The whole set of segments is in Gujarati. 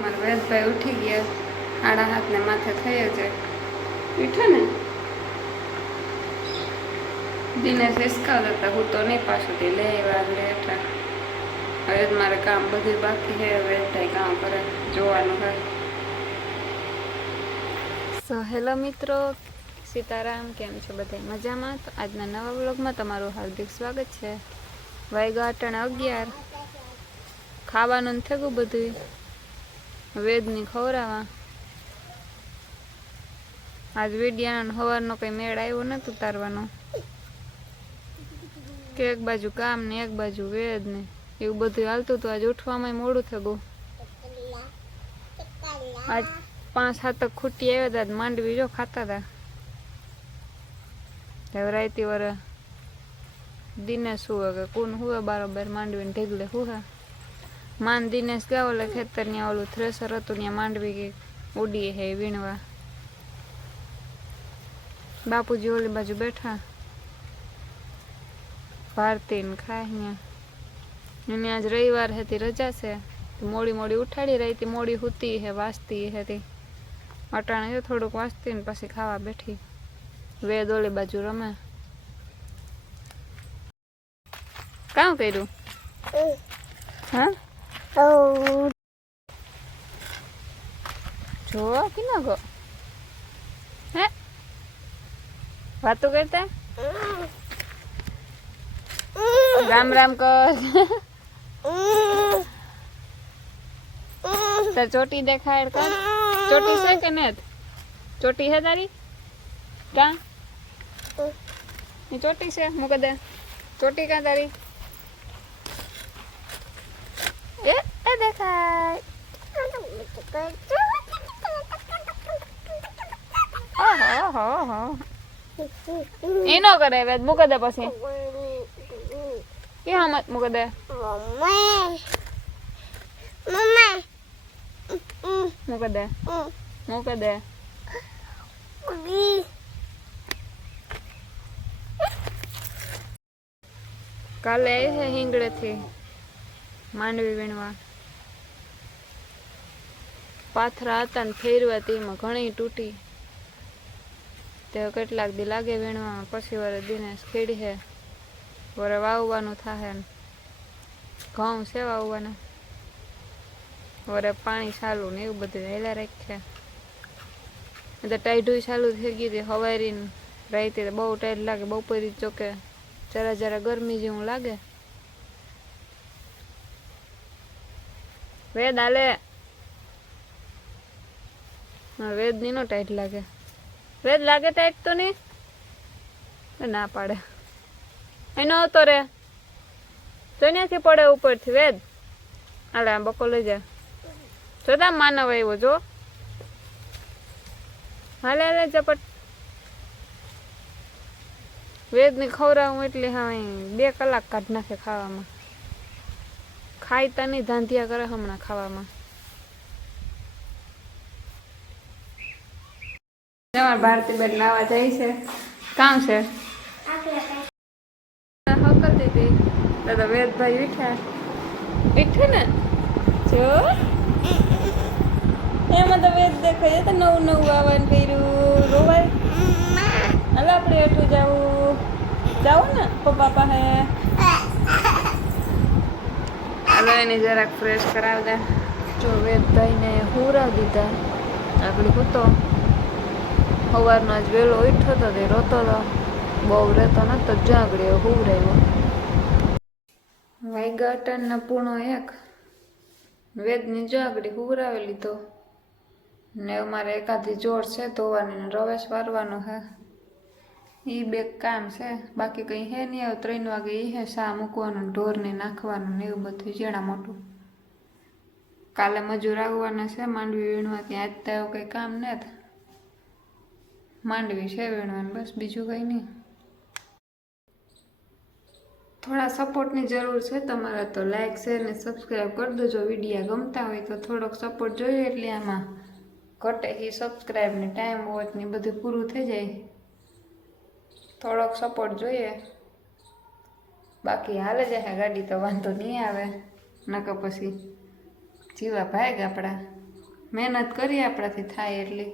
મારા વેદભાઈ ઉઠી ગયા, 7:30 ને માથે થઈ છે. ઉઠ્યો ને દિનેશ હિસકાવતા હતા, હું તો નહીં પાછું લે આગળ એટલા. હવે મારે કામ બધું બાકી છે. વેદભાઈ કામ કરે જોવાનું હોય. સો હેલો મિત્રો, સીતારામ, કેમ છો બધા મજામાં? તો આજના નવા વ્લોગમાં તમારું હાર્દિક સ્વાગત છે. વાગ્યા 11, ખાવાનું થયું બધું. વેદની ખવડાવવા આજ વેડિયાનો સવારનો કંઈ મેળ આવ્યો નથી ઉતારવાનો, કે એક બાજુ કામ ને એક બાજુ વેદ ને એવું બધું હાલતું હતું. આજ ઉઠવામાં મોડું થયું. આજ 5-7 ખૂટી આવ્યા હતા. માંડવી જો ખાતા હતા. હવે રાયતી વાર દિનેશ હુવે કે કોણ હુવે બરાબર માંડવીને ઢેગલે હુવે. માન દિનેશ ગયા ઓલે ખેતર ત્યાં ઓલું થ્રેસર હતું ત્યાં માંડવી ઉડી હે વીણવા. બાપુજી ઓલી બાજુ બેઠા ભારતી ને ખાય અહીંયા. એને આજ રવિવાર હતી, રજા છે. મોડી ઉઠાડી રહી હતી, મોડી હુતી હે, વાંચતી હતી. અટાણે થોડુંક વાંચતી ને પછી ખાવા બેઠી. વેદ ઓલી બાજુ રમે. કામ કર્યું? હા જો કે ના ગો હે વાતો કરતા. રામ રામ કર. તાર ચોટી દેખાડ કર. ચોટી છે કે નથી? ચોટી છે તારી? કા એ ચોટી છે? મૂક દે. ચોટી કા તારી? એ દેખાય. એ નો કરે વેદ, મૂક દે પછી. એ મત મૂક દે. મૂક દે, મૂક દે. કાલે આવી છે હિંગળેથી માંડવી વીણવા. પાથરા હતા ને ફેરવા તેમાં ઘણી તૂટી. તે કેટલાક દી લાગે વીણવામાં. પછી વરે દિનેશ ખેડી છે. વરે વાવવાનું થાય. ઘઉં છે વાવવાના. વરે પાણી ચાલુ ને એવું બધું હેલા રાખે. તો ટાઈઢું ચાલુ થઈ ગઈ હતી. હવારીને રાઈતે બહુ ટાઈટ લાગે. બપોરી ચોકે જરા ગરમી જેવું લાગે. વેદ આલે. વેદ ની નો ટાઈટ લાગે. વેદ લાગે ટાઈટ તો નહીં ના પાડે. એનો આવતો રે તો ત્યાંથી પડે ઉપરથી. વેદ હાલે આ બકો લઈ જાય. જોતા માનવ આવ્યો જો. હાલે હાલે ઝપટ. વેદ ની ખવડાવું એટલે હા 2 કલાક કાઢ નાખે ખાવામાં. ખાઈતા નહીં, ધાંધિયા કરે હમણાં ખાવામાં. ભારતી બેન નાવા જાય છે. કામ છે હકલતી હતી. દાદા વેદભાઈ ઉઠ્યા. ઉઠ્યું ને જો એમાં તો વેદ દેખાય તો નવું આવવાનું કર્યું. રોવાય. હાલો આપણે એઠું જાવું ને પપ્પા પાસે. હાલો એને જરાક ફ્રેશ કરાવતા. જો વેદભાઈને હુરાવી દીધા. આગળ હતો સવારનો જ વહેલો ઉઠ્યો હતો તે રોતો હતો. બહુ રહેતો નતો જાગડ્યો હુવરાવ્યો. વાગ્યા 8:01. વેદની જાગડી હુવરાવી લીધો. ને અમારે એકાદી જોડ છે ધોવાની, રવેશ વારવાનો હે. એ 2 કામ છે, બાકી કંઈ હે નહીં. હવે 3 વાગે એ હે શા મૂકવાનું, ઢોરને નાખવાનું ને એવું બધું જેણા મોટું. કાલે મજૂર આવવાના છે માંડવી વીણવા. ત્યાં આજ તો એવું કંઈ કામ નથી. માંડવી છે વીણવાનું, બસ બીજું કંઈ નહીં. થોડા સપોર્ટની જરૂર છે તમારે, તો લાઇક શેર ને સબસ્ક્રાઈબ કરી દેજો. વિડીયા ગમતા હોય તો થોડોક સપોર્ટ જોઈએ. એટલે આમાં ઘટે એ સબસ્ક્રાઈબ ને ટાઈમ વોચ ને બધું પૂરું થઈ જાય. થોડોક સપોર્ટ જોઈએ. બાકી હાલે જાય ગાડી તો વાંધો નહીં આવે. નકર પછી જીવા ભાગ આપણા. મહેનત કરીએ આપણાથી થાય એટલી.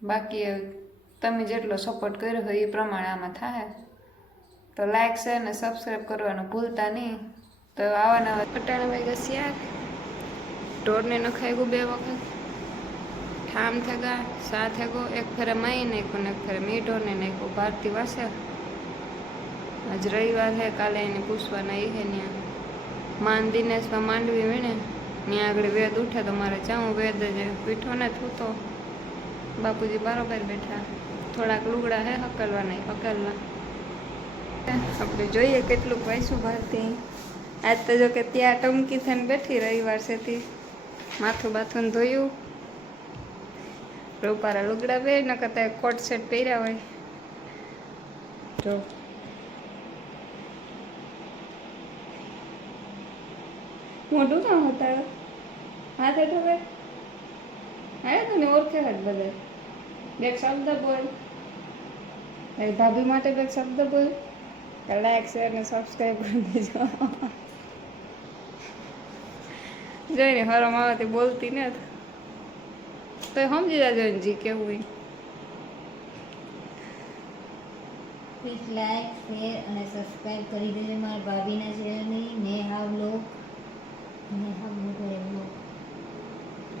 બાકી તમે જેટલો સપોર્ટ કર્યો હોય એ પ્રમાણે આમાં થાય. તો લાઈક શેર ને સબસ્ક્રાઈબ કરવાનું ભૂલતા નહીં. તો આવા નવા પટાણા વાગ્યા શાક ઢોરને નખાયું 2 વખત ઠામ થેગા સા થેગો એક ફેરે માઈ નાખ્યું ને એક ફેરે મીઠોને નાખ્યું. ભારતી વાસે આજ રવિવાર હે કાલે એને પૂછવાના એ હે ત્યાં માન દિનેશમાં માંડવી વીણે ત્યાં આગળ વેદ ઉઠે તો મારે જાઉં વેદ જે પીઠો ને થૂતો બાપુજી બરોબર બેઠા થોડાક લુગડા હે હકલવાના હકલવા. આપણે જોઈએ કેટલું પૈસું ભારતી. આજ તો જો કે ત્યાં ટમકી થઈને બેઠી રવિવાર છે માથું બાથું ધોયું રૂપારા લુગડા બે ન કરતા કોટ સેટ પહેર્યા હોય જો મોઢું ના હોતા હાથે ઠોકે હા તને ઓળખે જ બધા. બે શબ્દ બોલ તારી ભાભી માટે બે શબ્દ બોલ. લાઈક શેર ને સબસ્ક્રાઈબ કરી દેજો. જોઈને હરમ આવવાથી બોલતી ને તો સમજી જાજો જી કેવું. પ્લીઝ લાઈક શેર અને સબસ્ક્રાઈબ કરી દેજો મારા ભાભીના ચેનલની નેહા વ્લોગ.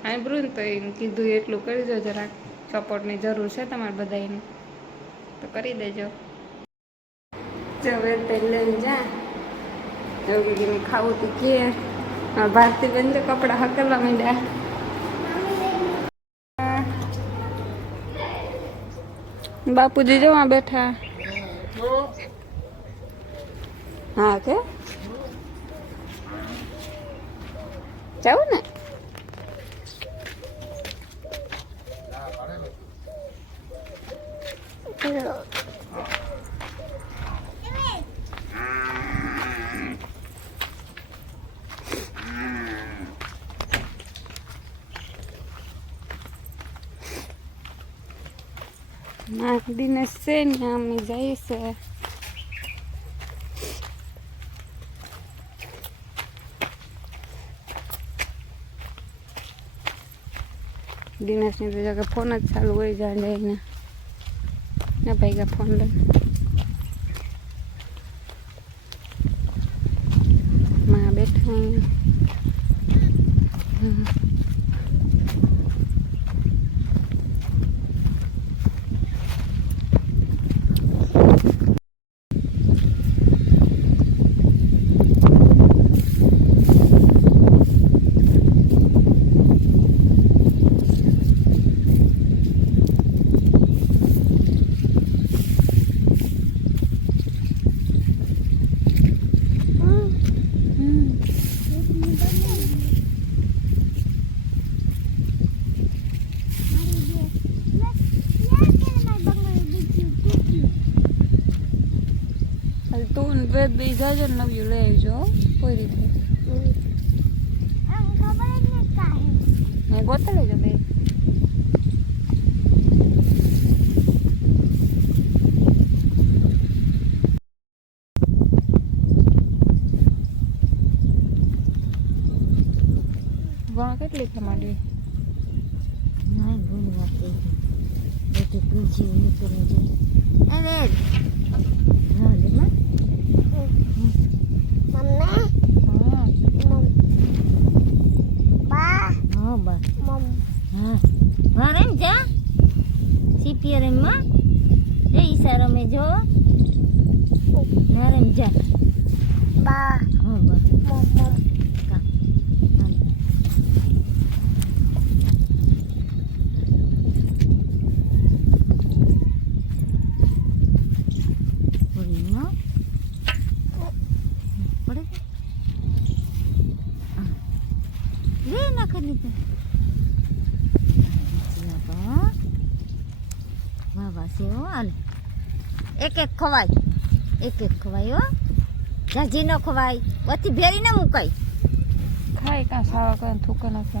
હા બ્રુન તો એને કીધું એટલું કરી દો જરાક સપોર્ટની જરૂર છે તમારે બધાને તો કરી દેજો. જો વેત લઈને જા એવું કે ખાવું તો કે ભારતી બેન તો કપડા હકલવા માંડ્યા. બાપુજી જોવા બેઠા. હા કે જાવું ને દિનેશ છે ને અમે જઈએ છે. દિનેશની તો જગ્યા ફોન જ ચાલુ હોય જાય ને ના ભાઈ ગયા ફોન લઈને માં બેઠા. તું વેદ બે જાજો ને નવ્યું લઈ આવજો કોઈ રીતે ગોતા લેજો બે. વાહ કેટલી ખમાડી ના ભૂલ વાપરી બેટી તુલસી નીકળી જાય. અરે હા લેમાં જા સીપીઆરએમ માં જે ઈશારો મે જો નારમ જા બા હા બા મમ એક એક ખવાય હો જાજી ન ખવાય બધી ભેરી ન મુકાય ખાય કાં સાવા કરે થૂકે નાખે.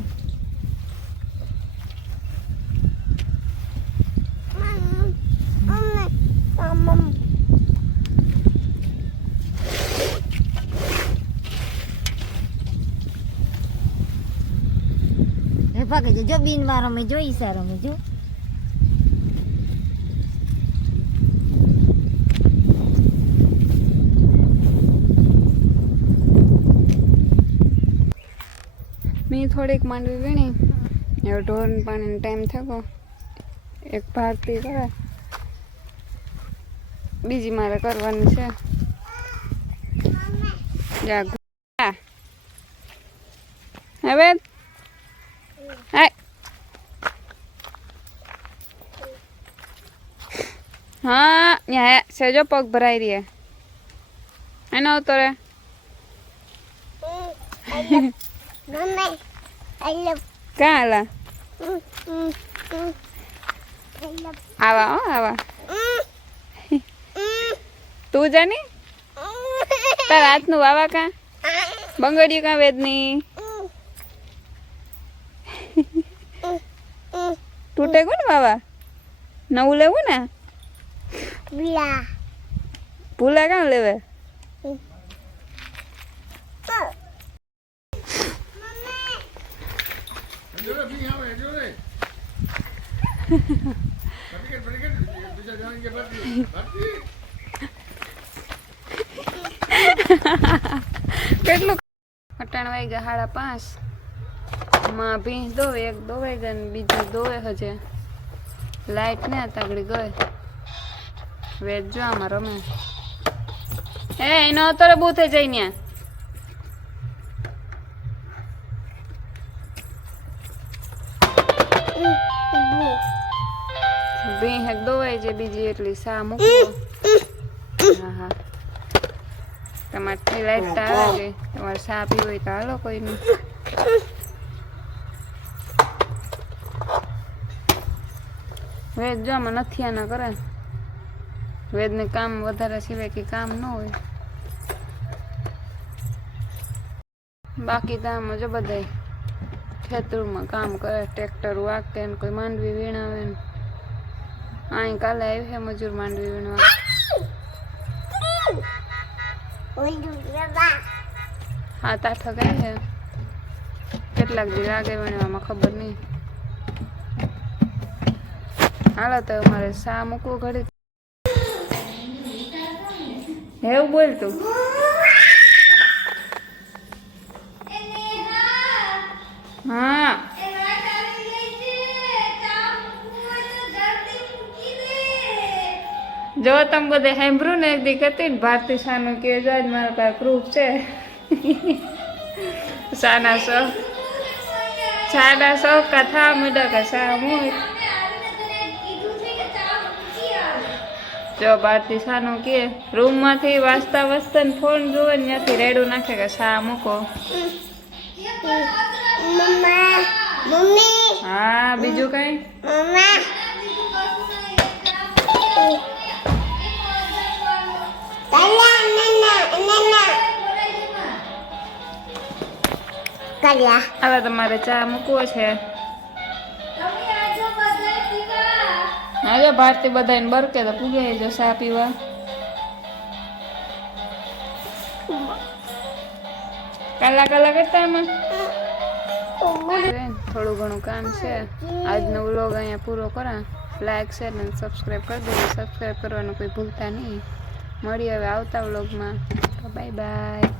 ભાગે છે. જો બીન વાર અમે જોઈ સાર અમે જો મેં થોડીક માંડવી વીણી હવે ઢોર પાણીનો ટાઈમ થયો. એક ભારતી કરે બીજી મારે કરવાની છે. જા હવે હા ત્યાં સેજો પગ ભરાઈ રહી એનો આવતો રે ક્યાં આલા આવા હો આવા તું જાની તાર હાથનું વાવા કા બંગડીયું કા વેદની તૂટે કોણ વાવા નવું લેવું ને ભૂલા કાં લેવે કેટલું અટાણ વાગ્યા 5:30 માં ભીંસ દોવે એક દોવાઈ ગઈ ને બીજી દોવે હજે લાઈટ ને તાગડી ગઈ વેચ જો આમાં રમે એનો તો બહુ થઈ જાય ત્યાં ભીંસ એક દોવાઈ છે બીજી એટલી સા મૂકવો હા હા તમારે લાઈટ આવે છે તમારે સા પીવી હોય તો હાલો કોઈ નહીં વેદ જો આમાં નથી આના કરે વેદને કામ વધારે સિવાય કે કામ ન હોય બાકી તો આમાં જો બધાય ખેતરમાં કામ કરે ટ્રેક્ટર વાકે ને કોઈ માંડવી વીણાવે ને અહીં કાલે આવી છે મજૂર માંડવી વીણવા 7-8 ગઈ છે કેટલાક દી લાગે વીણવામાં ખબર નહીં હાલો તો અમારે સા મૂકવું ઘડી એવું બોલતું હા જો તમે બધે સાંભળ્યું ને એક દી કહેતી ને ભારતી શાનું કે જો આજ મારા પાસે પ્રૂફ છે શાના શોખ કથા મીડા કે શા મું જો ભારતી શાનું કે રૂમમાંથી વાંચતા વાંચતા ને ફોન જોવે ને ત્યાંથી રેડું નાખે કે શા મૂકો હા બીજું કઈ હવે તમારે ચા મૂકવો છે આજે ભારતી બધાને બરકે તો પૂગે જો ચા પીવા કાલા કરતા એમાં થોડું ઘણું કામ છે આજનો વ્લોગ અહીંયા પૂરો કરા લાઈક શેર અને સબસ્ક્રાઈબ કરી દેજો સબસ્ક્રાઈબ કરવાનું કોઈ ભૂલતા નહીં મળીએ હવે આવતા વ્લોગમાં બાય બાય